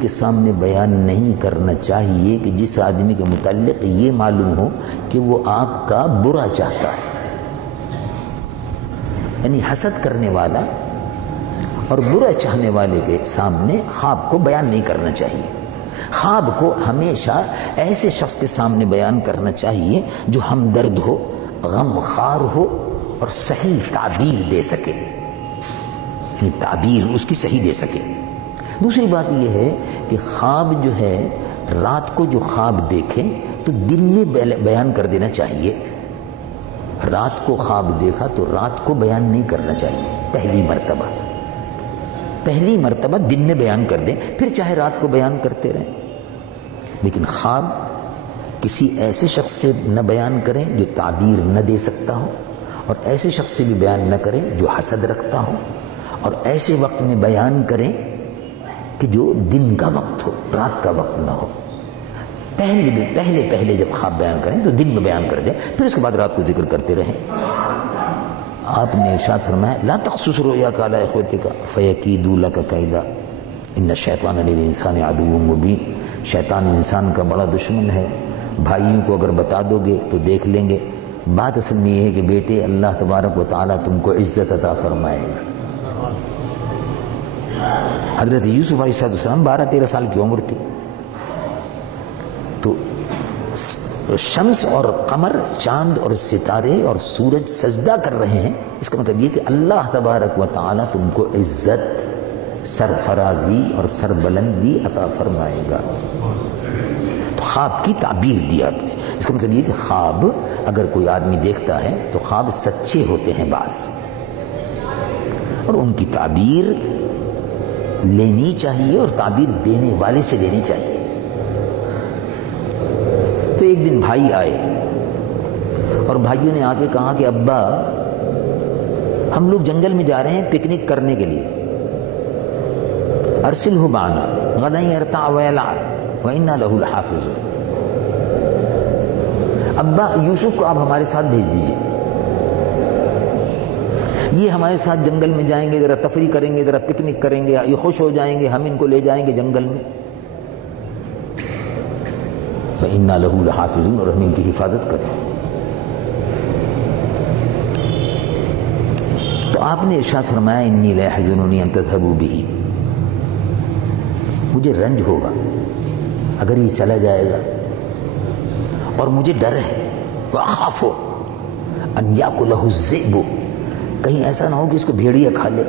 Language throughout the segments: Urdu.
کے سامنے بیان نہیں کرنا چاہیے کہ جس آدمی کے متعلق یہ معلوم ہو کہ وہ آپ کا برا چاہتا ہے. یعنی حسد کرنے والا اور برا چاہنے والے کے سامنے خواب کو بیان نہیں کرنا چاہیے. خواب کو ہمیشہ ایسے شخص کے سامنے بیان کرنا چاہیے جو ہمدرد ہو، غم خوار ہو اور صحیح تعبیر دے سکے، یعنی تعبیر اس کی صحیح دے سکے. دوسری بات یہ ہے کہ خواب جو ہے، رات کو جو خواب دیکھیں تو دن میں بیان کر دینا چاہیے. رات کو خواب دیکھا تو رات کو بیان نہیں کرنا چاہیے. پہلی مرتبہ دن میں بیان کر دیں، پھر چاہے رات کو بیان کرتے رہیں. لیکن خواب کسی ایسے شخص سے نہ بیان کریں جو تعبیر نہ دے سکتا ہو، اور ایسے شخص سے بھی بیان نہ کریں جو حسد رکھتا ہو، اور ایسے وقت میں بیان کریں کہ جو دن کا وقت ہو، رات کا وقت نہ ہو. پہلے جب خواب بیان کریں تو دن میں بیان کر دیں، پھر اس کے بعد رات کو ذکر کرتے رہیں. آپ نے ارشاد فرمایا لا تقصص رؤیاک علی اخوتک فیکیدوا لک کیدا ان الشیطان للانسان عدو مبین. شیطان انسان کا بڑا دشمن ہے، بھائیوں کو اگر بتا دو گے تو دیکھ لیں گے. بات اصل میں یہ ہے کہ بیٹے اللہ تبارک و تعالیٰ تم کو عزت عطا فرمائے گا. حضرت یوسف علیہ السلام 12-13 سال کی عمر تھی، تو شمس اور قمر، چاند اور ستارے اور سورج سجدہ کر رہے ہیں. اس کا مطلب یہ کہ اللہ تبارک و تعالیٰ تم کو عزت، سرفرازی اور سربلندی عطا فرمائے گا. تو خواب کی تعبیر دی آپ نے. اس کا مطلب یہ کہ خواب اگر کوئی آدمی دیکھتا ہے تو خواب سچے ہوتے ہیں بعض، اور ان کی تعبیر لینی چاہیے اور تعبیر دینے والے سے لینی چاہیے. تو ایک دن بھائی آئے اور بھائیوں نے آ کے کہا کہ ابا ہم لوگ جنگل میں جا رہے ہیں پکنک کرنے کے لیے، ارسلہ معنا غدا یرتع ویلعب وإنا لہ لحافظون. ابا یوسف کو آپ ہمارے ساتھ بھیج دیجئے، یہ ہمارے ساتھ جنگل میں جائیں گے، ذرا تفریح کریں گے، ذرا پکنک کریں گے، یہ خوش ہو جائیں گے، ہم ان کو لے جائیں گے جنگل میں. وإنا لہ لحافظون، اور ہم ان کی حفاظت کریں. تو آپ نے ارشاد فرمایا انی لیحزننی ان تذهبوا به، مجھے رنج ہوگا اگر یہ چلا جائے گا، اور مجھے ڈر ہے وأخاف ان یأکلہ الذئب، کہیں ایسا نہ ہو کہ اس کو بھیڑیا کھا لے.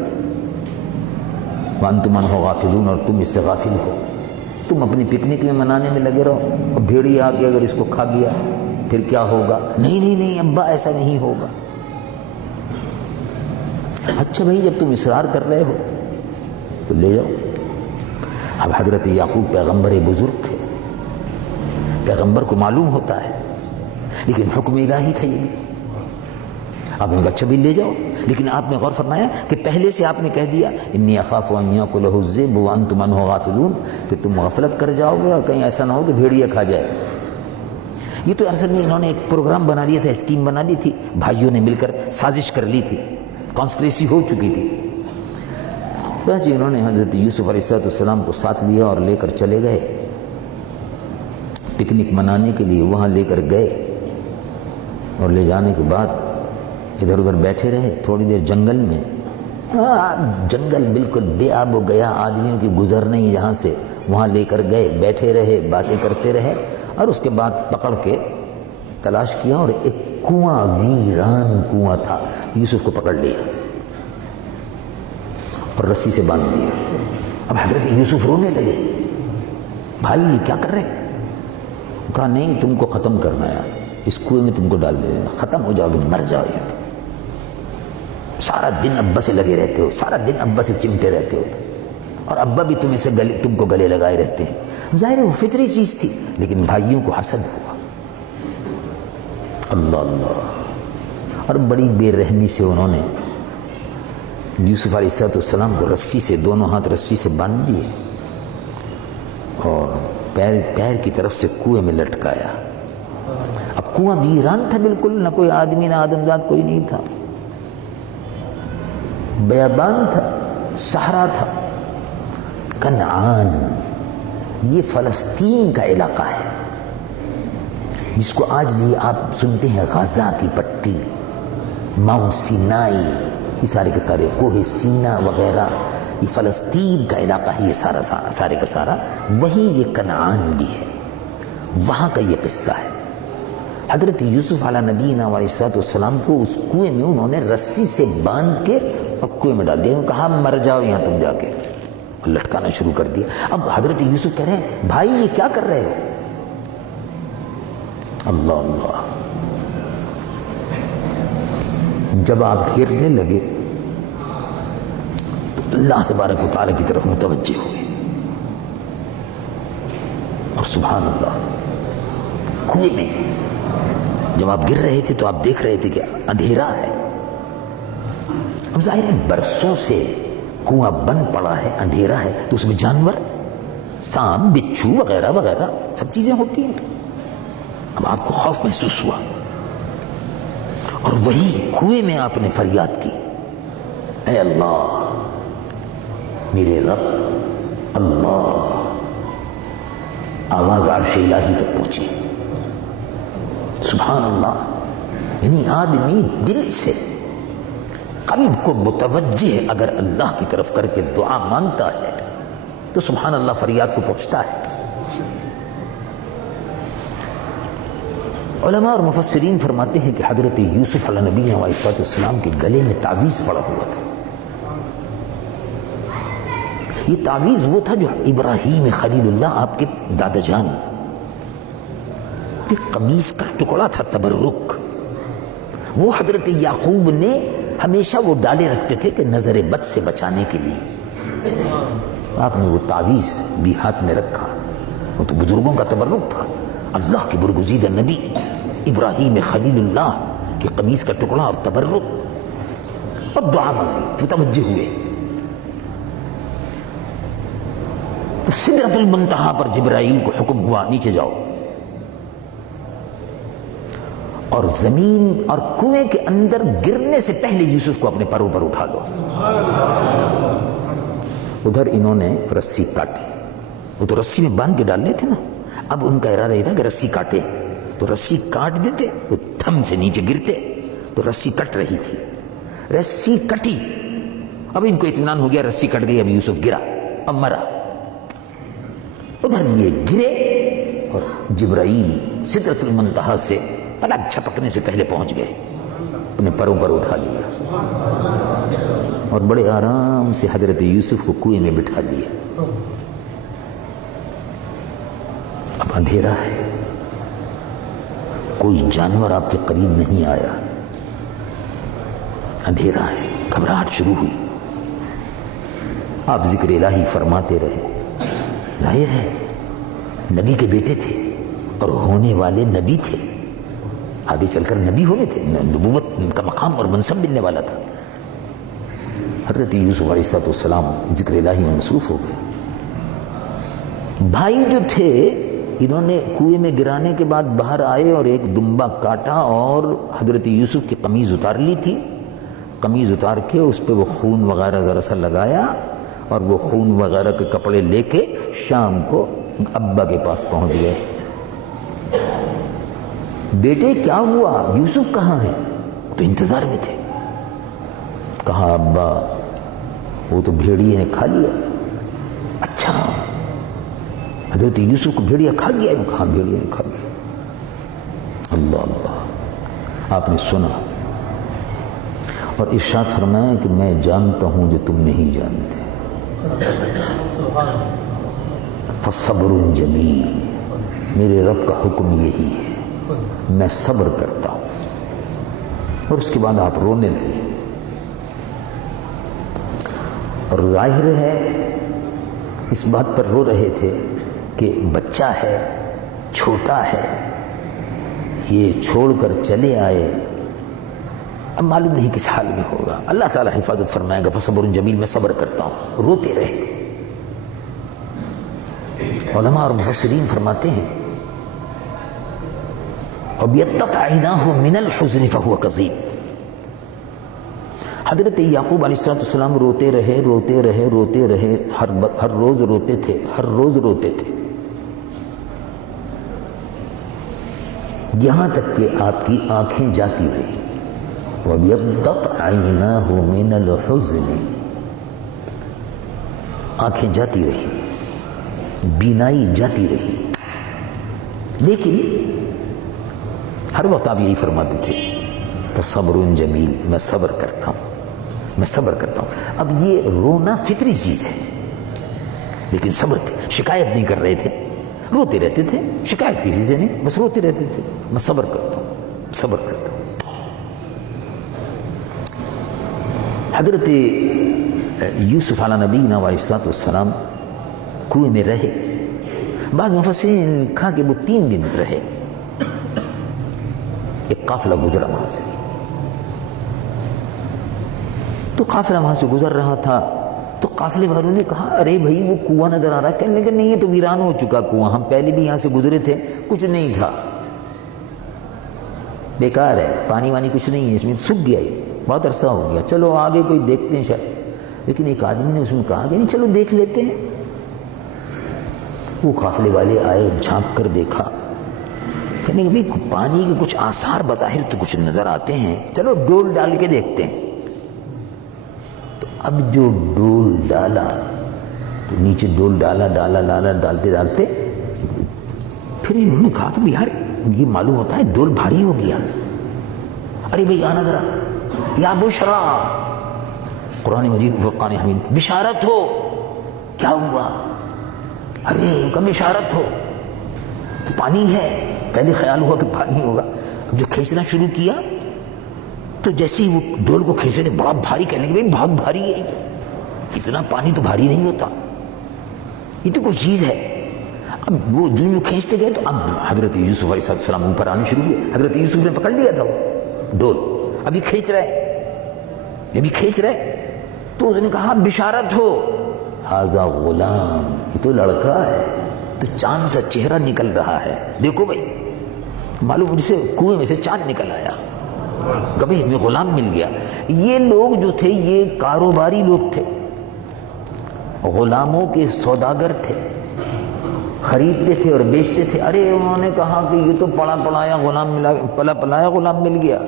وانتم عنہ غافلون، اور تم اس سے غافل ہو. تم اپنی پکنک میں منانے میں لگے رہو، اور بھیڑیا آ کے اگر اس کو کھا گیا پھر کیا ہوگا؟ نہیں ابا ایسا نہیں ہوگا. اچھا بھائی جب تم اصرار کر رہے ہو تو لے جاؤ. اب حضرت یعقوب پیغمبر بزرگ تھے، پیغمبر کو معلوم ہوتا ہے، لیکن حکم الہی تھا یہ بھی. آپ نے کہا اچھا بھی لے جاؤ، لیکن آپ نے غور فرمایا کہ پہلے سے آپ نے کہہ دیا انی اخاف ان یاکلہ الذئب وانتم عنہ غافلون، کہ تم غفلت کر جاؤ گے اور کہیں ایسا نہ ہو کہ بھیڑیا کھا جائے. یہ تو اصل میں انہوں نے ایک پروگرام بنا لیا تھا، اسکیم بنا لی تھی، بھائیوں نے مل کر سازش کر لی تھی، کانسپریسی ہو چکی تھی. جی انہوں نے حضرت یوسف علیہ السلام کو ساتھ لیا اور لے کر چلے گئے پکنک منانے کے لیے. وہاں لے کر گئے اور لے جانے کے بعد ادھر ادھر بیٹھے رہے تھوڑی دیر جنگل میں. جنگل بالکل بے آب و گیا، آدمیوں کی گزر نہیں جہاں سے، وہاں لے کر گئے، بیٹھے رہے، باتیں کرتے رہے، اور اس کے بعد پکڑ کے تلاش کیا اور ایک کنواں، ویران کنواں تھا، یوسف کو پکڑ لیا اور رسی سے باندھ دیا. اب حضرت یوسف رونے لگے، بھائی یہ کیا کر رہے؟ کہا نہیں تم کو ختم کرنا ہے، اس کنویں میں تم کو ڈال دینا، ختم ہو جاؤ گے، مر جاؤ گے. سارا دن ابا سے لگے رہتے ہو، سارا دن ابا سے چمٹے رہتے ہو، اور ابا بھی تم کو گلے لگائے رہتے ہیں. ظاہر ہے وہ فطری چیز تھی، لیکن بھائیوں کو حسد ہوا. اللہ اللہ، اور بڑی بے رحمی سے انہوں نے یوسف علیہ السلام کو رسی سے، دونوں ہاتھ رسی سے باندھ دیے اور پیر کی طرف سے کنویں میں لٹکایا. اب کنواں ویران تھا بالکل، نہ کوئی آدمی نہ آدمزاد کوئی نہیں تھا، بیابان تھا، صحرا تھا. کنعان یہ فلسطین کا علاقہ ہے جس کو آج یہ آپ سنتے ہیں غزہ کی پٹی، ماؤنٹ سینائی، یہ سارے کے سارے کوہ سینا وغیرہ، یہ فلسطین کا علاقہ ہے، یہ سارے کا سارا وہی یہ کنعان بھی ہے، وہاں کا یہ قصہ ہے۔ حضرت یوسف علیہ نبینا علیہ السلام کو اس کنویں میں انہوں نے رسی سے باندھ کے اور کنویں میں ڈال دیا، انہوں نے کہا مر جاؤ یہاں تم جا کے، لٹکانا شروع کر دیا۔ اب حضرت یوسف کہہ رہے ہیں بھائی یہ کیا کر رہے ہو؟ اللہ اللہ، جب آپ گرنے لگے تو اللہ تبارک و تعالیٰ کی طرف متوجہ ہوئے، اور سبحان اللہ کنویں میں جب آپ گر رہے تھے تو آپ دیکھ رہے تھے کہ اندھیرا ہے۔ اب ظاہر ہے برسوں سے کنواں بند پڑا ہے، اندھیرا ہے، تو اس میں جانور، سانپ، بچھو وغیرہ وغیرہ سب چیزیں ہوتی ہیں۔ اب آپ کو خوف محسوس ہوا اور وہی کنویں میں آپ نے فریاد کی، اے اللہ میرے رب اللہ۔ آواز عرش الہی تک پہنچی، سبحان اللہ۔ یعنی آدمی دل سے قلب کو متوجہ اگر اللہ کی طرف کر کے دعا مانگتا ہے تو سبحان اللہ فریاد کو پہنچتا ہے۔ علماء اور مفسرین فرماتے ہیں کہ حضرت یوسف علیہ نبی علیہ السلام کے گلے میں تعویذ پڑا ہوا تھا۔ یہ تعویذ وہ تھا جو ابراہیم خلیل اللہ آپ کے دادا جان کے قمیص کا ٹکڑا تھا، تبرک، وہ حضرت یعقوب نے ہمیشہ وہ ڈالے رکھتے تھے کہ نظر بد سے بچانے کے لیے۔ آپ نے وہ تعویذ بھی ہاتھ میں رکھا، وہ تو بزرگوں کا تبرک تھا۔ اللہ کے برگزیدہ نبی ابراہیم خلیل اللہ کے قمیص کا ٹکڑا اور تبرک، اور دعا مانگی، متوجہ ہوئے۔ تو سدرۃ المنتہا پر جبرائیل کو حکم ہوا نیچے جاؤ، اور زمین اور کنویں کے اندر گرنے سے پہلے یوسف کو اپنے پروں پر اٹھا لو۔ ادھر انہوں نے رسی کاٹی، وہ تو رسی میں باندھ کے ڈالنے تھے نا، اب ان کا ارادہ یہ تھا کہ رسی کاٹے، تو رسی کاٹ دیتے تو تھم سے نیچے گرتے، تو رسی کٹ رہی تھی، رسی کٹی، اب ان کو اطمینان ہو گیا رسی کٹ گئی، اب یوسف گرا، اب مرا۔ ادھر یہ گرے اور جبرائیل سدرۃ المنتہا سے پلک چھپکنے سے پہلے پہنچ گئے، اپنے پروں پر اٹھا لیا اور بڑے آرام سے حضرت یوسف کو کنویں میں بٹھا دیا۔ اب اندھیرا ہے، کوئی جانور آپ کے قریب نہیں آیا، اندھیرا ہے، گھبراہٹ شروع ہوئی۔ آپ ذکر الہی فرماتے رہے، ظاہر ہے نبی کے بیٹے تھے اور ہونے والے نبی تھے، آگے چل کر نبی ہونے تھے، نبوت کا مقام اور منصب ملنے والا تھا۔ حضرت یوسف علیہ السلام ذکر الہی میں مصروف ہو گئے۔ بھائی جو تھے انہوں نے کنویں میں گرانے کے بعد باہر آئے اور ایک دمبا کاٹا اور حضرت یوسف کی قمیض اتار لی تھی، قمیض اتار کے اس پہ وہ خون وغیرہ ذرا سا لگایا اور وہ خون وغیرہ کے کپڑے لے کے شام کو ابا کے پاس پہنچ گئے۔ بیٹے کیا ہوا، یوسف کہاں ہے؟ تو انتظار میں تھے۔ کہا ابا وہ تو بھیڑیے نے کھا لیا۔ اچھا حضرت یوسف کو بھیڑیا کھا گیا؟ کہاں بھیڑیے نے کھا گیا۔ اللہ اللہ، آپ نے سنا اور ارشاد فرمایا کہ میں جانتا ہوں جو تم نہیں جانتے۔ فصبر جمیل، میرے رب کا حکم یہی ہے، میں صبر کرتا ہوں۔ اور اس کے بعد آپ رونے لگے، اور ظاہر ہے اس بات پر رو رہے تھے کہ بچہ ہے، چھوٹا ہے، یہ چھوڑ کر چلے آئے، اب معلوم نہیں کس حال میں ہوگا، اللہ تعالیٰ حفاظت فرمائے گا۔ فصبر جمیل، میں صبر کرتا ہوں۔ روتے رہے۔ علماء اور مفسرین فرماتے ہیں وَبِيَتَّقْ عَيْنَاهُ مِنَ الْحُزْنِ فَهُوَ كَظِيمٌ۔ حضرت یعقوب علیہ السلام روتے رہے، ہر روز روتے تھے، ہر روز روتے تھے، یہاں تک کہ آپ کی آنکھیں جاتی رہی. وَابْيَضَّتْ عَيْنَاهُ مِنَ الْحُزْنِ، آنکھیں جاتی رہی، بینائی جاتی رہی. لیکن ہر وقت آپ یہی فرماتے تھے فَصَبْرٌ جَمِيلٌ، میں صبر کرتا ہوں، میں صبر کرتا ہوں. اب یہ رونا فطری چیز ہے، لیکن صبر تھے، شکایت نہیں کر رہے تھے، روتے رہتے تھے، شکایت کسی سے نہیں، بس روتے رہتے تھے. میں صبر کرتا ہوں، صبر کرتا ہوں. حضرت یوسف علیہ نبینا علیہ السلام کنویں میں رہے. بعض مفسرین نے لکھا کہ وہ 3 دن رہے. ایک قافلہ گزرا وہاں سے، تو قافلہ وہاں سے گزر رہا تھا، تو قافلے والوں نے کہا ارے بھائی وہ کنواں نظر آ رہا ہے. کہنے لگے نہیں، یہ تو ویران ہو چکا کنواں، ہم پہلے بھی یہاں سے گزرے تھے، کچھ نہیں تھا، بیکار ہے، پانی وانی کچھ نہیں ہے اس میں، سوکھ گیا، یہ بہت عرصہ ہو گیا، چلو آگے کوئی دیکھتے ہیں شاید. لیکن ایک آدمی نے اس میں کہا کہ نہیں چلو دیکھ لیتے ہیں. وہ قافلے والے آئے، جھانک کر دیکھا، کہنے کہ پانی کے کچھ آثار بظاہر تو کچھ نظر آتے ہیں، چلو ڈول ڈال کے دیکھتے ہیں. تو اب جو ڈول ڈالا تو نیچے ڈول ڈالا ڈالتے ڈالتے پھر انہوں نے کہا کہ یار یہ معلوم ہوتا ہے ڈول بھاری ہو گیا. ارے بھائی آنا ذرا، یا بشرا، قرآن مجید فرقان حمید، بشارت ہو. کیا ہوا؟ ارے ان کا بشارت ہو، تو پانی ہے. پہلے خیال ہوا کہ پانی ہوگا. اب جو کھینچنا شروع کیا تو جیسے ہی وہ ڈول کو کھینچ رہے تھے بڑا بھاری، کہنے لگے بھائی بہت بھاری ہے، اتنا پانی تو بھاری نہیں ہوتا، یہ تو کوئی چیز ہے. اب وہ جو کھینچتے گئے تو اب حضرت یوسف علیہ السلام اوپر آنے شروع ہوئے. حضرت یوسف نے پکڑ لیا تھا وہ ڈول، ابھی کھینچ رہے تو اس نے کہا بشارت ہو، ھذا غلام، یہ تو لڑکا ہے، تو چاند سا چہرہ نکل رہا ہے، دیکھو بھائی. معلوم جسے کنویں میں سے چاند نکل آیا، کبھی ہمیں غلام مل گیا. یہ لوگ جو تھے یہ کاروباری لوگ تھے، غلاموں کے سوداگر تھے، خریدتے تھے اور بیچتے تھے. ارے انہوں نے کہا کہ یہ تو پلایا غلام مل گیا،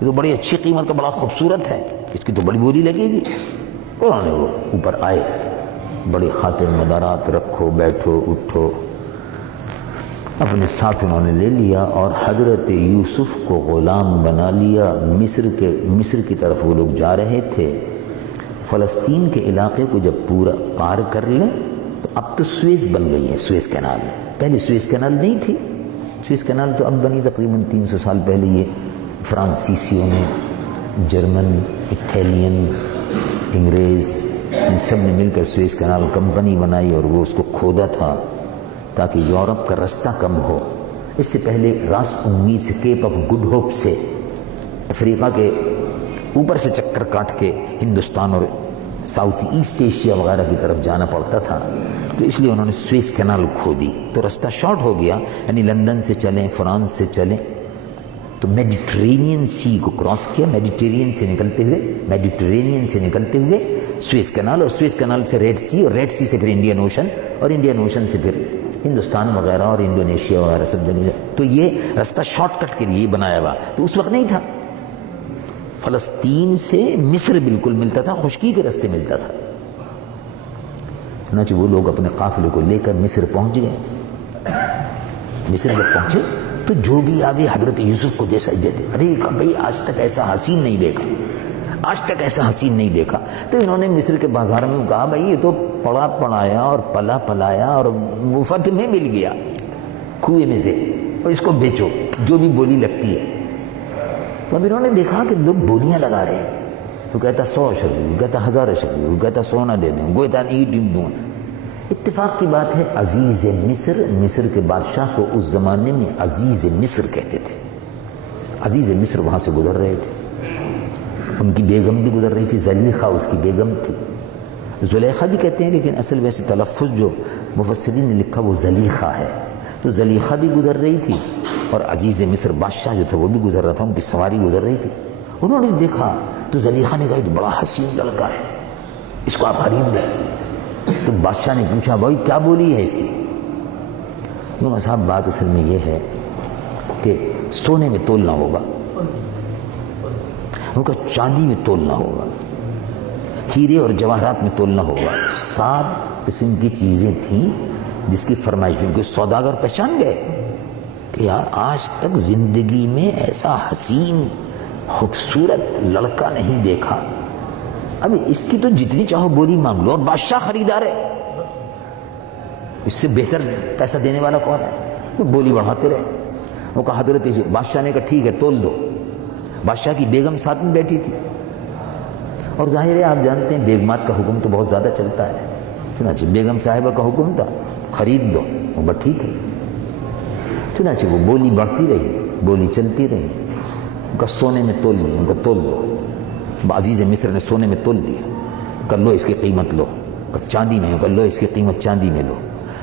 یہ تو بڑی اچھی قیمت کا، بڑا خوبصورت ہے، اس کی تو بڑی بولی لگے گی. انہوں نے وہ اوپر آئے، بڑی خاطر مدارات، رکھو بیٹھو اٹھو، اپنے ساتھ انہوں نے لے لیا اور حضرت یوسف کو غلام بنا لیا. مصر کی طرف وہ لوگ جا رہے تھے. فلسطین کے علاقے کو جب پورا پار کر لیں تو اب تو سویز بن گئی ہے، سویز کینال. پہلے سویز کینال نہیں تھی، سویز کینال تو اب بنی تقریباً 300 سال پہلے. یہ فرانسیسیوں نے، جرمن، اٹیلین، انگریز، ان سب نے مل کر سویز کینال کمپنی بنائی اور وہ اس کو کھودا تھا تاکہ یورپ کا رستہ کم ہو. اس سے پہلے راس امید سے، کیپ آف گڈ ہوپ سے افریقہ کے اوپر سے چکر کاٹ کے ہندوستان اور ساؤتھ ایسٹ ایشیا وغیرہ کی طرف جانا پڑتا تھا. تو اس لیے انہوں نے سویز کینال کھودی تو رستہ شارٹ ہو گیا. یعنی لندن سے چلیں، فرانس سے چلیں تو میڈیٹرینین سی کو کراس کیا، میڈیٹرینین سے نکلتے ہوئے سویز کینال، اور سویز کینال سے ریڈ سی، اور ریڈ سی سے پھر انڈین اوشن، اور انڈین اوشن سے پھر ہندوستان وغیرہ اور انڈونیشیا وغیرہ سب جگہ. تو یہ رستہ شارٹ کٹ کے لیے بنایا ہوا، تو اس وقت نہیں تھا. فلسطین سے مصر بالکل ملتا تھا، خشکی کے راستے ملتا تھا. چنانچہ وہ لوگ اپنے قافلے کو لے کر مصر پہنچ گئے. مصر جب پہنچے تو جو بھی آگے حضرت یوسف کو جیسا ارے بھائی آج تک ایسا حسین نہیں دیکھا. تو انہوں نے مصر کے بازار میں کہا بھائی یہ تو پڑایا اور پلایا اور مفت میں مل گیا کنویں میں سے، اور اس کو بیچو جو بھی بولی لگتی ہے. تو اب انہوں نے دیکھا کہ لوگ بولیاں لگا رہے ہیں. تو کہتا 100 اشر، کہتا 1000 اشر، کہتا سونا دے دیں، کہتا اینٹ دوں. اتفاق کی بات ہے عزیز مصر کے بادشاہ کو اس زمانے میں عزیز مصر کہتے تھے. عزیز مصر وہاں سے گزر رہے تھے، ان کی بیگم بھی گزر رہی تھی، زلیخا اس کی بیگم تھی. زلیخا بھی کہتے ہیں لیکن اصل ویسے تلفظ جو مفسرین نے لکھا وہ زلیخا ہے. تو زلیخا بھی گزر رہی تھی اور عزیز مصر بادشاہ جو تھا وہ بھی گزر رہا تھا، ان کی سواری گزر رہی تھی. انہوں نے دیکھا تو زلیخا نے کہا یہ بڑا حسین لڑکا ہے، اس کو آپ خرید لیں. تو بادشاہ نے پوچھا بھائی کیا بولی ہے اس کی؟ صاحب بات اصل میں یہ ہے کہ سونے میں تولنا ہوگا، ان کا چاندی میں تولنا ہوگا، ہیرے اور جواہرات میں تولنا ہوگا۔ 7 قسم کی چیزیں تھیں جس کی فرمائش، کیونکہ سوداگر پہچان گئے کہ یار آج تک زندگی میں ایسا حسین خوبصورت لڑکا نہیں دیکھا، اب اس کی تو جتنی چاہو بولی مانگ لو، اور بادشاہ خریدار ہے، اس سے بہتر پیسہ دینے والا کون ہے؟ وہ بولی بڑھاتے رہے۔ وہ کہا حضرت بادشاہ نے کہا ٹھیک ہے تول دو۔ بادشاہ کی بیگم ساتھ میں بیٹھی تھی، اور ظاہر ہے آپ جانتے ہیں بیگمات کا حکم تو بہت زیادہ چلتا ہے، چنانچہ بیگم صاحبہ کا حکم تھا خرید دو، وہ بس ٹھیک ہے۔ چنانچہ وہ بولی بڑھتی رہی، بولی چلتی رہی، ان کا سونے میں تول لیا، ان کا تول دو۔ عزیز مصر نے سونے میں تول دیا، کہا لو اس کی قیمت لو، چاندی میں، کہا لو اس کی قیمت چاندی میں لو،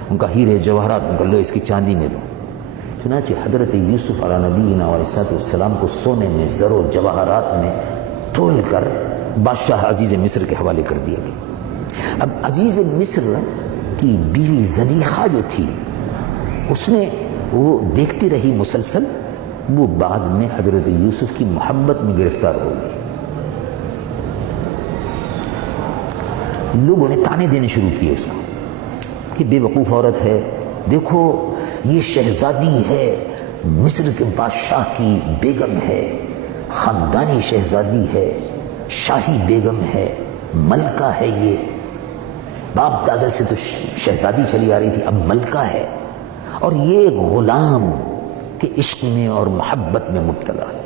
ان کا ہیرے جواہرات میں، کہا لو اس کی چاندی میں لو۔ چنانچہ حضرت یوسف علیہ نبینا علیہ السلام کو سونے میں، زر و جواہرات میں تول کر بادشاہ عزیز مصر کے حوالے کر دیا گیا۔ اب عزیز مصر کی بیوی زلیخا جو تھی، اس نے وہ دیکھتی رہی مسلسل، وہ بعد میں حضرت یوسف کی محبت میں گرفتار ہو گئی۔ لوگوں نے تانے دینے شروع کیے اس کو کہ بے وقوف عورت ہے، دیکھو یہ شہزادی ہے، مصر کے بادشاہ کی بیگم ہے، خاندانی شہزادی ہے، شاہی بیگم ہے، ملکہ ہے، یہ باپ دادا سے تو شہزادی چلی آ رہی تھی، اب ملکہ ہے، اور یہ ایک غلام کے عشق میں اور محبت میں مبتلا ہے۔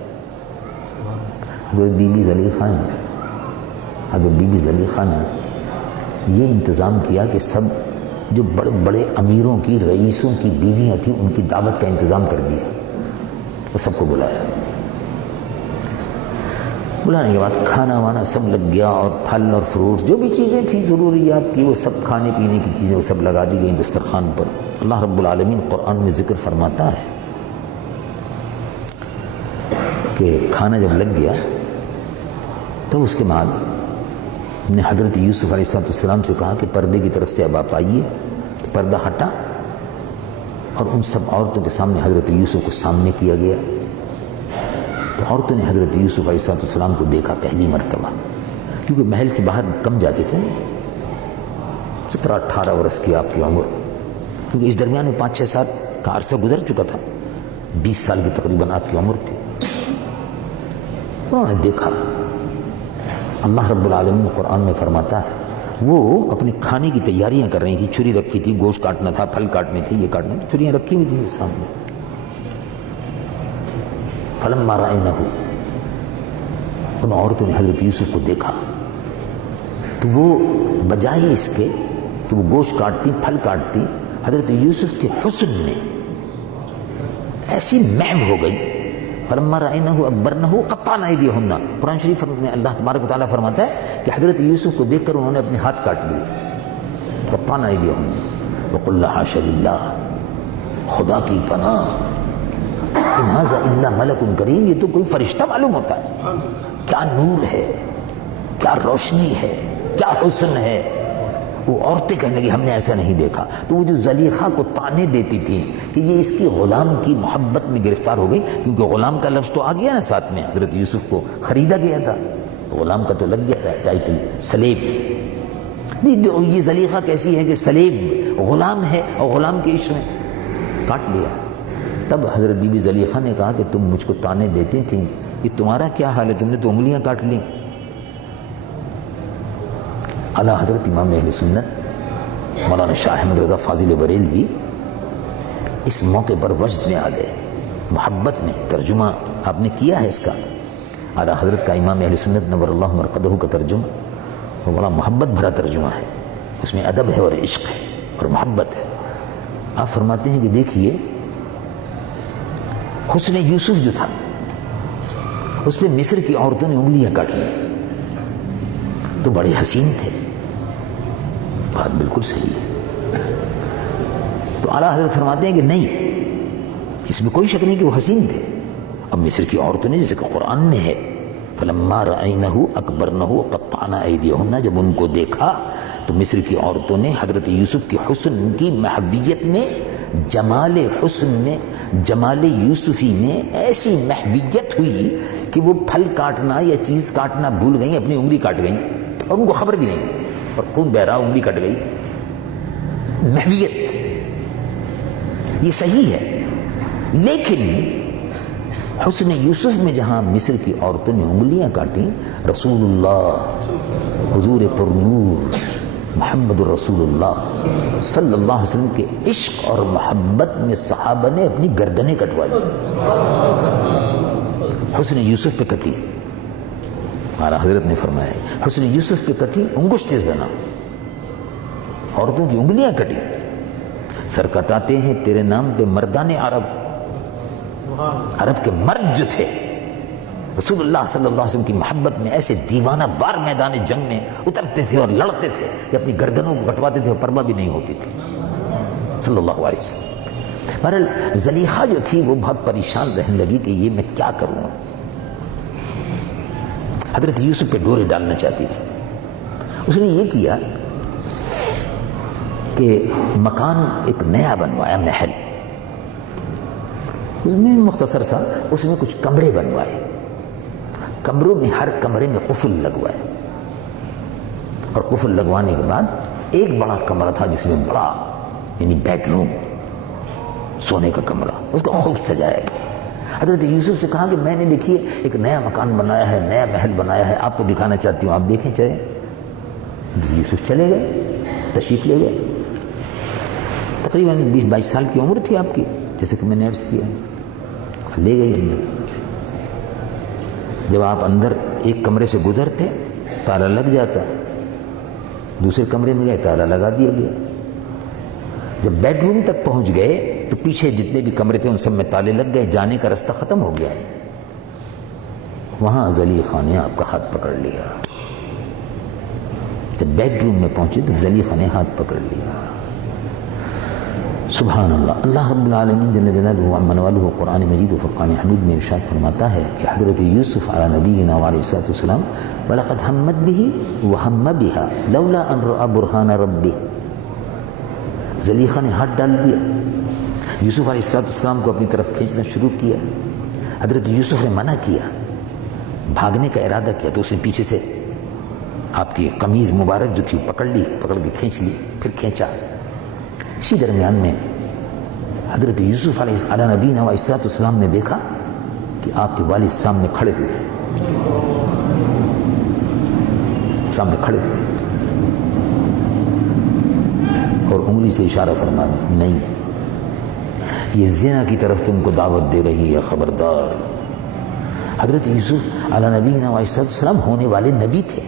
حضرت بی بی زلیخا نے یہ انتظام کیا کہ سب جو بڑے بڑے امیروں کی، رئیسوں کی بیویاں تھیں، ان کی دعوت کا انتظام کر دیا، وہ سب کو بلایا۔ بلانے کے بعد کھانا وانا سب لگ گیا، اور پھل اور فروٹ جو بھی چیزیں تھیں ضروریات کی، وہ سب کھانے پینے کی چیزیں وہ سب لگا دی گئی دسترخوان پر۔ اللہ رب العالمین قرآن میں ذکر فرماتا ہے کہ کھانا جب لگ گیا تو اس کے بعد نے حضرت یوسف علیہ السلام سے کہا کہ پردے کی طرف سے اب آپ آئیے، تو پردہ ہٹا، اور ان سب عورتوں کے سامنے حضرت یوسف کو سامنے کیا گیا۔ تو عورتوں نے حضرت یوسف علیہ السلام کو دیکھا پہلی مرتبہ، کیونکہ محل سے باہر کم جاتے تھے، 17-18 برس کی آپ کی عمر، کیونکہ اس درمیان میں 5-6 سال کا عرصہ گزر چکا تھا، 20 سال کی تقریباً آپ کی عمر تھی۔ انہوں نے دیکھا، اللہ رب العالمین قرآن میں فرماتا ہے وہ اپنی کھانے کی تیاریاں کر رہی تھی، چھری رکھی تھی، گوشت کاٹنا تھا، پھل کاٹنے تھے، یہ کاٹنا تھا، چھریاں رکھی ہوئی تھیں سامنے۔ فلما رأینہ، ان عورتوں نے حضرت یوسف کو دیکھا تو وہ بجائے اس کے کہ وہ گوشت کاٹتی، پھل کاٹتی، حضرت یوسف کے حسن میں ایسی محو ہو گئی۔ فلما رأینہ اکبرنہ قطعن ایدیہن، قرآن شریف میں اللہ تبارک و تعالیٰ فرماتا ہے کہ حضرت یوسف کو دیکھ کر انہوں نے اپنے ہاتھ کاٹ لیے، قطعن ایدیہن وقلن حاش للہ، خدا کی پناہ، ان ھذا الا ملک کریم، یہ تو کوئی فرشتہ معلوم ہوتا ہے، کیا نور ہے، کیا روشنی ہے، کیا حسن ہے۔ وہ عورتیں کہنے لگی ہم نے ایسا نہیں دیکھا۔ تو وہ جو زلیخا کو طعنے دیتی تھی کہ یہ اس کی غلام کی محبت میں گرفتار ہو گئی، کیونکہ غلام کا لفظ تو آ گیا نا ساتھ میں، حضرت یوسف کو خریدا گیا تھا، غلام کا تو لگ گیا تھا ٹائٹل، سلیب۔ یہ زلیخا کیسی ہے کہ سلیب غلام ہے، اور غلام کے عشق میں کاٹ لیا۔ تب حضرت بی بی زلیخا نے کہا کہ تم مجھ کو طعنے دیتے تھیں، یہ تمہارا کیا حال ہے، تم نے تو انگلیاں کاٹ لیں۔ اعلیٰ حضرت امام اہل سنت مولانا شاہ احمد رضا فاضل بریلوی اس موقع پر وجد میں آ گئے، محبت میں ترجمہ آپ نے کیا ہے اس کا، اعلیٰ حضرت کا امام اہل سنت نور اللہ مرقدہ کا ترجمہ، وہ بڑا محبت بھرا ترجمہ ہے، اس میں ادب ہے اور عشق ہے اور محبت ہے۔ آپ فرماتے ہیں کہ دیکھیے حسن یوسف جو تھا اس پہ مصر کی عورتوں نے انگلیاں کاٹ لی، تو بڑے حسین تھے، بات بالکل صحیح ہے۔ تو اعلیٰ حضرت فرماتے ہیں کہ نہیں، اس میں کوئی شک نہیں کہ وہ حسین تھے۔ اب مصر کی عورتوں نے، جیسے کہ قرآن میں ہے فلما رأینہ اکبرنہ وقطعن ایدیہن، جب ان کو دیکھا تو مصر کی عورتوں نے حضرت یوسف کے حسن کی محویت میں جمال حسن میں، جمال یوسفی میں ایسی محویت ہوئی کہ وہ پھل کاٹنا یا چیز کاٹنا بھول گئیں، اپنی انگلی کاٹ گئیں اور ان کو خبر بھی نہیں، اور خون بہ رہا، انگلی کٹ گئی. محویت یہ صحیح ہے، لیکن حسن یوسف میں جہاں مصر کی عورتوں نے انگلیاں کاٹیں، رسول اللہ حضور پر نور محمد الرسول اللہ صلی اللہ علیہ وسلم کے عشق اور محبت میں صحابہ نے اپنی گردنیں کٹوا دی. حسن یوسف پہ کٹی، ہمارا حضرت نے فرمایا ہے حسن یوسف پہ کٹی انگشت زنا، عورتوں کی انگلیاں کٹی. سر کٹاتے ہیں تیرے نام پہ مردان عرب، عرب کے مرد جو تھے رسول اللہ صلی اللہ علیہ وسلم کی محبت میں ایسے دیوانہ وار میدان جنگ میں اترتے تھے اور لڑتے تھے کہ اپنی گردنوں کو کٹواتے تھے اور پرواہ بھی نہیں ہوتی تھی صلی اللہ علیہ وسلم. بہرحال زلیخا جو تھی وہ بہت پریشان رہنے لگی کہ یہ میں کیا کروں. حضرت یوسف پہ ڈورے ڈالنا چاہتی تھی. اس نے یہ کیا کہ مکان ایک نیا بنوایا، محل، اس میں مختصر سا اس میں کچھ کمرے بنوائے، کمروں میں ہر کمرے میں قفل لگوائے، اور قفل لگوانے کے بعد ایک بڑا کمرہ تھا جس میں بڑا یعنی بیڈ روم، سونے کا کمرہ، اس کو خوب سجایا گیا. حضرت یوسف سے کہا کہ میں نے دیکھیے ایک نیا مکان بنایا ہے، نیا محل بنایا ہے، آپ کو دکھانا چاہتی ہوں، آپ دیکھیں چلیں. یوسف چلے گئے، تشریف لے گئے. تقریباً 20-22 سال کی عمر تھی آپ کی، جیسے کہ میں نے عرض کیا. لے گئی اندر. جب آپ اندر ایک کمرے سے گزرتے تالا لگ جاتا، دوسرے کمرے میں گئے تالا لگا دیا گیا. جب بیڈ روم تک پہنچ گئے تو پیچھے جتنے بھی کمرے تھے ان سب میں تالے لگ گئے، جانے کا راستہ ختم ہو گیا. وہاں زلیخا نے آپ کا ہاتھ پکڑ لیا. جب بیڈ روم میں پہنچے تو زلیخا نے ہاتھ پکڑ لیا. سبحان اللہ. اللہ رب العالمین جل جلالہ وعمن والہ قرآن مجید و فرقان حمید میں ارشاد فرماتا ہے کہ حضرت یوسف علی نبینا وعلیہ الصلوۃ والسلام وَلَقَدْ هَمَّتْ بِهِ وَهَمَّ بِهَا لَوْلَا أَنْ رَأَى بُرْهَانَ رَبِّهِ. زلیخا نے ہاتھ ڈال دیا، یوسف علیہ الصلوۃ والسلام کو اپنی طرف کھینچنا شروع کیا. حضرت یوسف نے منع کیا، بھاگنے کا ارادہ کیا تو اس نے پیچھے سے آپ کی قمیض مبارک جو تھی پکڑ لی، پکڑ کے کھینچ لی، پھر کھینچا. اسی درمیان میں حضرت یوسف علیہ نبینا علیہ الصلوۃ والسلام نے دیکھا کہ آپ کے والد سامنے کھڑے ہوئے، سامنے کھڑے ہوئے اور انگلی سے اشارہ فرما رہے، نہیں یہ زنا کی طرف تم کو دعوت دے رہی ہے، خبردار. حضرت یوسف علیہ نبینا علیہ الصلوۃ والسلام ہونے والے نبی تھے.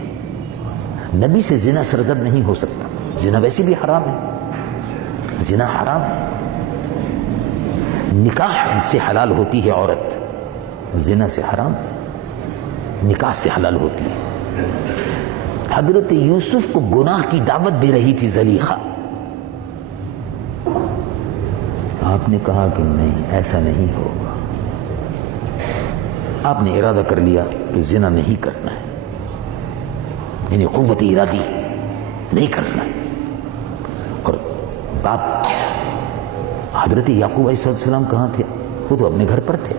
نبی سے زنا سرزد نہیں ہو سکتا. زنا ویسے بھی حرام ہے، زنا حرام ہے. نکاح سے حلال ہوتی ہے عورت، زنا سے حرام، نکاح سے حلال ہوتی ہے. حضرت یوسف کو گناہ کی دعوت دے رہی تھی زلیخا. آپ نے کہا کہ نہیں ایسا نہیں ہوگا. آپ نے ارادہ کر لیا کہ زنا نہیں کرنا ہے، یعنی قوت ارادی نہیں کرنا ہے. اور باپ حضرت یعقوب علیہ السلام کہاں تھے؟ وہ تو اپنے گھر پر تھے،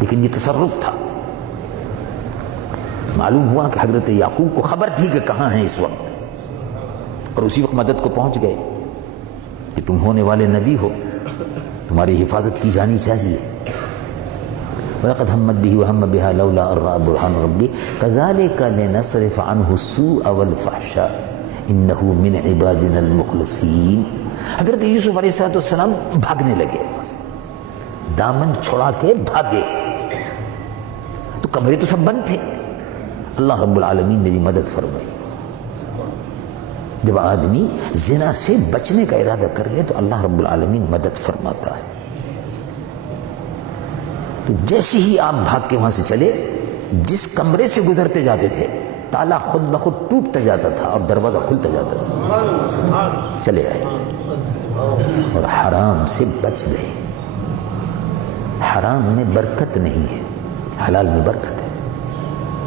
لیکن یہ تصرف تھا. معلوم ہوا کہ حضرت یعقوب کو خبر تھی کہ کہاں ہیں اس وقت، اور اسی وقت مدد کو پہنچ گئے کہ تم ہونے والے نبی ہو، تمہاری حفاظت کی جانی چاہیے. وَلَقَدْ هَمَّتْ بِهِ وَهَمَّ بِهَا لَوْلَا أَن رَأَى بُرْهَانَ رَبِّهِ كَذَلِكَ لِنَصْرِفَ عَنْهُ السُّوءَ وَالْفَحْشَاءَ إِنَّهُ مِنْ عِبَادِنَا الْمُخْلَصِينَ. حضرت یوسف علیہ السلام بھاگنے لگے، دامن چھڑا کے بھاگے تو کمرے تو سب بند تھے. اللہ رب العالمین نے بھی مدد فرمائی. جب آدمی زنا سے بچنے کا ارادہ کر لے تو اللہ رب العالمین مدد فرماتا ہے. تو جیسے ہی آپ بھاگ کے وہاں سے چلے، جس کمرے سے گزرتے جاتے تھے تالا خود بخود ٹوٹتا جاتا تھا اور دروازہ کھلتا جاتا تھا. چلے آئے اور حرام سے بچ گئے. حرام میں برکت نہیں ہے، حلال میں برکت ہے.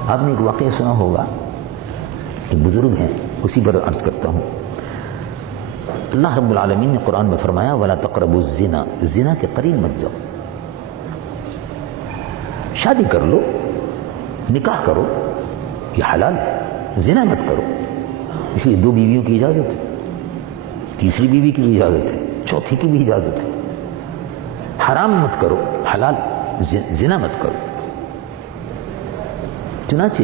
آپ نے ایک واقعہ سنا ہوگا، ایک بزرگ ہیں، اسی پر عرض کرتا ہوں. اللہ رب العالمین نے قرآن میں فرمایا وَلَا تَقْرَبُوا الزِّنَا، زنا کے قریب مت جاؤ. شادی کر لو، نکاح کرو، یہ حلال ہے، زنا مت کرو. اس لیے 2 بیویوں کی اجازت ہے، تیسری بیوی کی بھی اجازت ہے، چوتھی کی بھی اجازت ہے. حرام مت کرو، حلال، زنا مت کرو. چنانچہ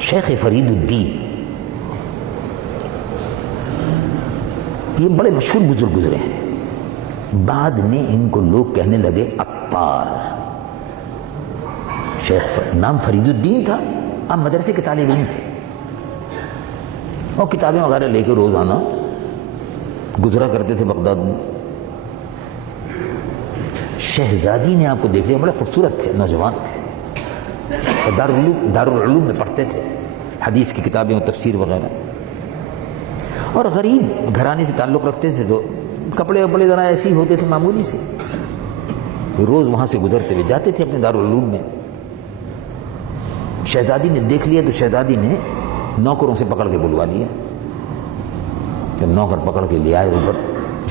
شیخ فرید الدین یہ بڑے مشہور بزرگ گزرے ہیں، بعد میں ان کو لوگ کہنے لگے عطار. شیخ نام فرید الدین تھا، آپ مدرسے کے طالب علم تھے اور کتابیں وغیرہ لے کے روزانہ گزرا کرتے تھے بغداد میں. شہزادی نے آپ کو دیکھ لیا، بڑے خوبصورت تھے، نوجوان تھے، دارالعلوم میں پڑھتے تھے حدیث کی کتابیں اور تفسیر وغیرہ، اور غریب گھرانے سے تعلق رکھتے تھے تو کپڑے وپڑے ذرا ایسے ہی ہوتے تھے معمولی سے. روز وہاں سے گزرتے ہوئے جاتے تھے اپنے دارالعلوم میں. شہزادی نے دیکھ لیا تو شہزادی نے نوکروں سے پکڑ کے بلوا لیا. جب نوکر پکڑ کے لے آئے اوپر،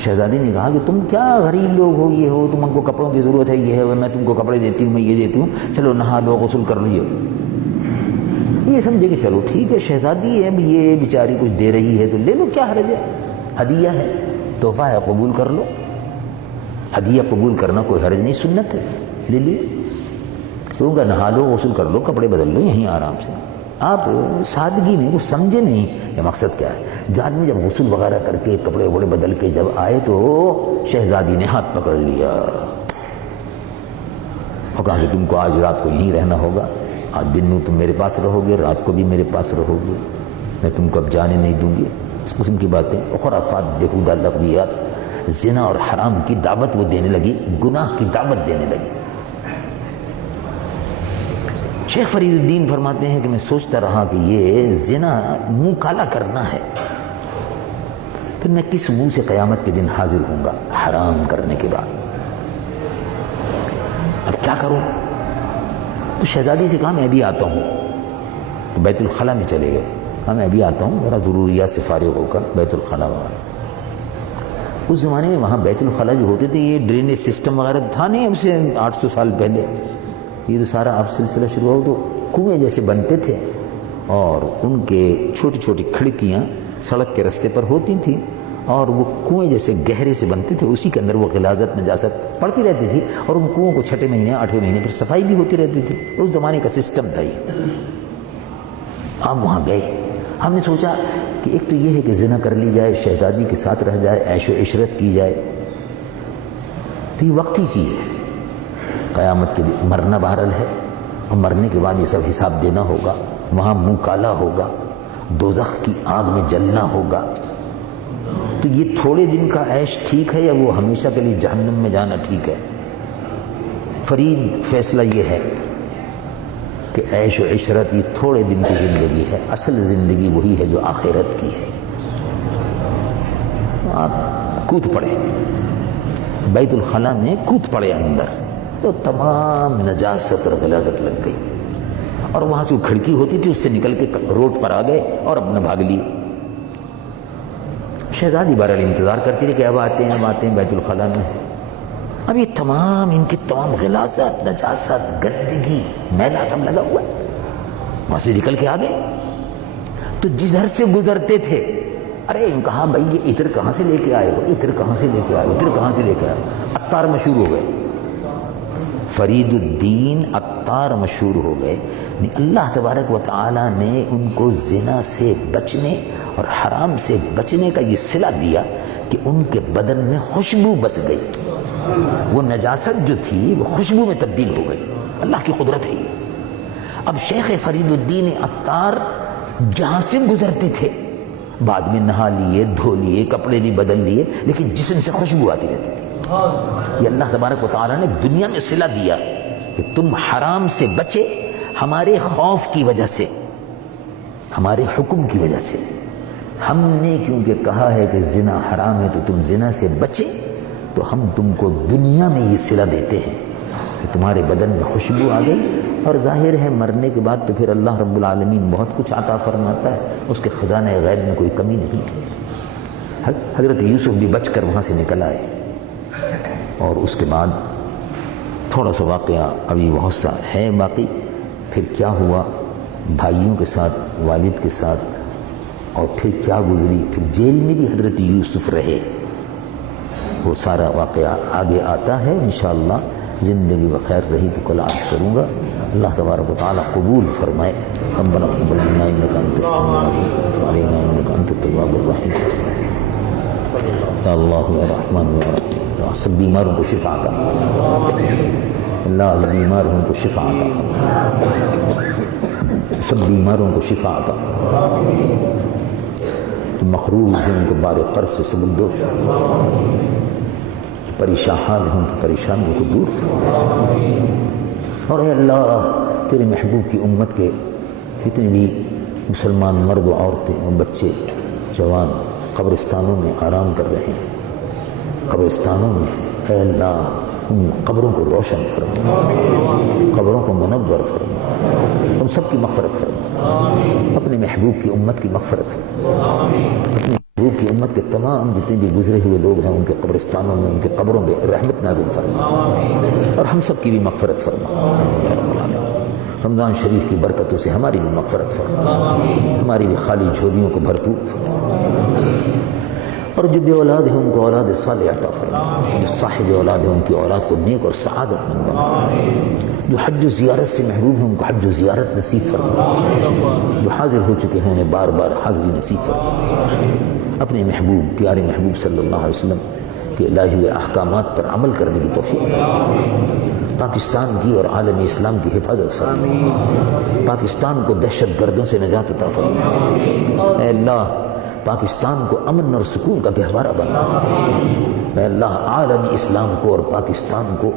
شہزادی نے کہا کہ تم کیا غریب لوگ ہو، یہ ہو، تم کو کپڑوں کی ضرورت ہے، یہ ہے، میں تم کو کپڑے دیتی ہوں، میں یہ دیتی ہوں، چلو نہا لو، غسل کر لو. یہ سمجھے کہ چلو ٹھیک ہے، شہزادی ہے، یہ بیچاری کچھ دے رہی ہے تو لے لو، کیا حرج ہے، ہدیہ ہے، تحفہ ہے، قبول کر لو. ہدیہ قبول کرنا کوئی حرج نہیں، سنت ہے، لے لیے. تو ان کا نہا لو، غسل کر لو، کپڑے بدل لو یہیں آرام سے. آپ سادگی میں کچھ سمجھے نہیں یہ مقصد کیا ہے. جب آدمی جب غسل وغیرہ کر کے کپڑے وپڑے بدل کے جب آئے تو شہزادی نے ہاتھ پکڑ لیا اور کہا کہ تم کو آج رات کو یہیں رہنا ہوگا، آج دن میں تم میرے پاس رہو گے، رات کو بھی میرے پاس رہو گے، میں تم کو اب جانے نہیں دوں گی. اس قسم کی باتیں، خرافات، بیہودہ لغویات، زنا اور حرام کی دعوت وہ دینے لگی، گناہ کی دعوت دینے لگی. شیخ فرید الدین فرماتے ہیں کہ میں سوچتا رہا کہ یہ زنا منہ کالا کرنا ہے، پھر میں کس منہ سے قیامت کے دن حاضر ہوں گا حرام کرنے کے بعد، اب کیا کروں. تو شہزادی سے کہا میں ابھی آتا ہوں. تو بیت الخلا میں چلے گئے، کہا میں ابھی آتا ہوں، ذرا ضروریات سے فارغ ہو کر بیت الخلا وغیرہ. اس زمانے میں وہاں بیت الخلا جو ہوتے تھے یہ ڈرینیج سسٹم وغیرہ تھا نہیں، اب سے 800 سال پہلے. یہ تو سارا اب سلسلہ شروع ہو تو کنویں جیسے بنتے تھے اور ان کے چھوٹی چھوٹی کھڑکیاں سڑک کے رستے پر ہوتی تھیں اور وہ کنویں جیسے گہرے سے بنتے تھے، اسی کے اندر وہ غلاظت نجاست پڑتی رہتی تھی اور ان کنووں کو 6 مہینے 8 مہینے پھر صفائی بھی ہوتی رہتی تھی. اس زمانے کا سسٹم تھا یہ. آپ وہاں گئے، ہم نے سوچا کہ ایک تو یہ ہے کہ زنا کر لی جائے، شہزادی کے ساتھ رہ جائے، عیش و عشرت کی جائے، تو یہ وقتی چیز ہے. قیامت کے لیے مرنا بہرحال ہے اور مرنے کے بعد یہ سب حساب دینا ہوگا، وہاں منہ کالا ہوگا، دوزخ کی آگ میں جلنا ہوگا. تو یہ تھوڑے دن کا عیش ٹھیک ہے یا وہ ہمیشہ کے لیے جہنم میں جانا ٹھیک ہے؟ فرید فیصلہ یہ ہے کہ عیش و عشرت یہ تھوڑے دن کی زندگی ہے، اصل زندگی وہی ہے جو آخرت کی ہے. آپ کود پڑے بیت الخلا میں، کود پڑے اندر تو تمام نجاست اور غلاظت لگ گئی اور وہاں سے وہ کھڑکی ہوتی تھی اس سے نکل کے روڈ پر آ گئے اور اپنا بھاگ لیے. شہزادی بہرحال انتظار کرتی رہی کہ اب آتے ہیں بیت الخلا میں. اب یہ تمام ان کی تمام غلاظت، نجاست، گندگی، میلا سب لگا ہوا ہے. وہاں سے نکل کے آ گئے تو جدھر سے گزرتے تھے، ارے ان کہا بھائی یہ عطر کہاں سے لے کے آئے ہو، عطر کہاں سے لے کے آئے ہو، عطر کہاں سے لے کے آئے ہو. عطار مشہور ہو گئے، فرید الدین عطار مشہور ہو گئے. اللہ تبارک و تعالی نے ان کو زنا سے بچنے اور حرام سے بچنے کا یہ صلہ دیا کہ ان کے بدن میں خوشبو بس گئی. وہ نجاست جو تھی وہ خوشبو میں تبدیل ہو گئی. اللہ کی قدرت ہے یہ. اب شیخ فرید الدین عطار جہاں سے گزرتے تھے بعد میں نہا لیے، دھو لیے، کپڑے بھی بدل لیے، لیکن جسم سے خوشبو آتی رہتی تھی. یہ اللہ تبارک و تعالیٰ نے دنیا میں صلہ دیا کہ تم حرام سے بچے، ہمارے خوف کی وجہ سے، ہمارے حکم کی وجہ سے. ہم نے کیونکہ کہا ہے کہ زنا حرام ہے تو تم زنا سے بچے، تو ہم تم کو دنیا میں یہ صلہ دیتے ہیں کہ تمہارے بدن میں خوشبو آ گئی. اور ظاہر ہے مرنے کے بعد تو پھر اللہ رب العالمین بہت کچھ عطا فرماتا ہے، اس کے خزانہ غیب میں کوئی کمی نہیں ہے. حضرت یوسف بھی بچ کر وہاں سے نکل آئے، اور اس کے بعد تھوڑا سا واقعہ ابھی بہت سا ہے باقی. پھر کیا ہوا بھائیوں کے ساتھ، والد کے ساتھ، اور پھر کیا گزری، پھر جیل میں بھی حضرت یوسف رہے، وہ سارا واقعہ آگے آتا ہے انشاءاللہ. زندگی بخیر رہی تو کل عرض کروں گا. اللہ تبارک و تعالی قبول فرمائے. ربنا تقبل منا انک انت السمیع العلیم وتب علینا انک انت التواب الرحیم. یا اللہ یا رحمان یا رحیم، سب بیماروں کو شفا عطا فرما. اللہ بیماروں کو شفا عطا فرما، سب بیماروں کو شفا عطا فرما. مقروض ہیں ان کو بار قرض سے سبکدوش فرما، پریشان حال ہیں ان کی پریشانیوں کو دور فرما. اور اے اللہ تیرے محبوب کی امت کے جتنے بھی مسلمان مرد و عورتیں اور بچے جوان قبرستانوں میں آرام کر رہے ہیں، قبرستانوں میں اے اللہ ان قبروں کو روشن فرما، قبروں کو منور فرما، ان سب کی مغفرت فرما. اپنے محبوب کی امت کی مغفرت فرما، اپنے محبوب کی امت کے تمام جتنے بھی گزرے ہوئے لوگ ہیں ان کے قبرستانوں میں، ان کے قبروں میں رحمت نازل فرما، اور ہم سب کی بھی مغفرت فرما. آمین یا رب العالمین. رمضان شریف کی برکتوں سے ہماری بھی مغفرت فرما، ہماری بھی خالی جھولیوں کو بھرپور فرما. اور جو بے اولاد ہے ان کو اولاد صالح عطا فرما، جو صاحب اولاد ہے ان کی اولاد کو نیک اور سعادت مند بنا. جو حج و زیارت سے محروم ہیں ان کو حج و زیارت نصیب فرما، جو حاضر ہو چکے ہیں انہیں بار بار حاضری نصیب فرما. اپنے محبوب پیارے محبوب صلی اللہ علیہ وسلم کے الہی ہوئے احکامات پر عمل کرنے کی توفیق عطا فرما. پاکستان کی اور عالم اسلام کی حفاظت فرما، پاکستان کو دہشت گردوں سے نجات عطا فرما. اے اللہ پاکستان کو امن اور سکون کا گہوارہ بنا. اے اللہ عالم اسلام کو اور پاکستان کو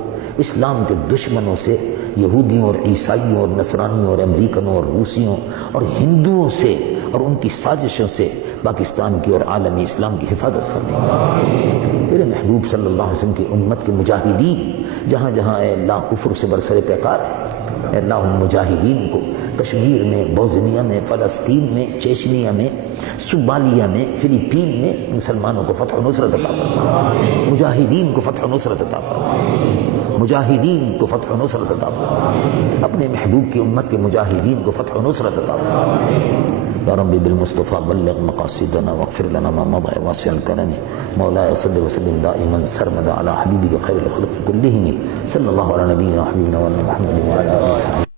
اسلام کے دشمنوں سے، یہودیوں اور عیسائیوں اور نصرانیوں اور امریکنوں اور روسیوں اور ہندوؤں سے اور ان کی سازشوں سے پاکستان کی اور عالمی اسلام کی حفاظت فرما. تیرے محبوب صلی اللہ علیہ وسلم کی امت کے مجاہدین جہاں جہاں اے اللہ کفر سے برسر پیکار ہے، اے اللہ ان مجاہدین کو کشمیر میں، بوزنیا میں، فلسطین میں، چیچنیا میں، صومالیہ میں، فلپین میں مسلمانوں کو فتح و نصرت عطا فرما. مجاہدین کو فتح و نصرت عطا فرما، مجاہدین کو فتح و نصرت عطا فرما. اپنے محبوب کی امت کے مجاہدین کو فتح و نصرت عطا فرما. یا رب بالمصطفى بلغ مقاصدنا واغفر لنا ما مضى واسع الكرم. مولاي صل وسلم دائما سرمدا على حبيبك خير الخلق كلهم صلى الله على نبينا وحبيبنا محمد وعلى اله وصحبه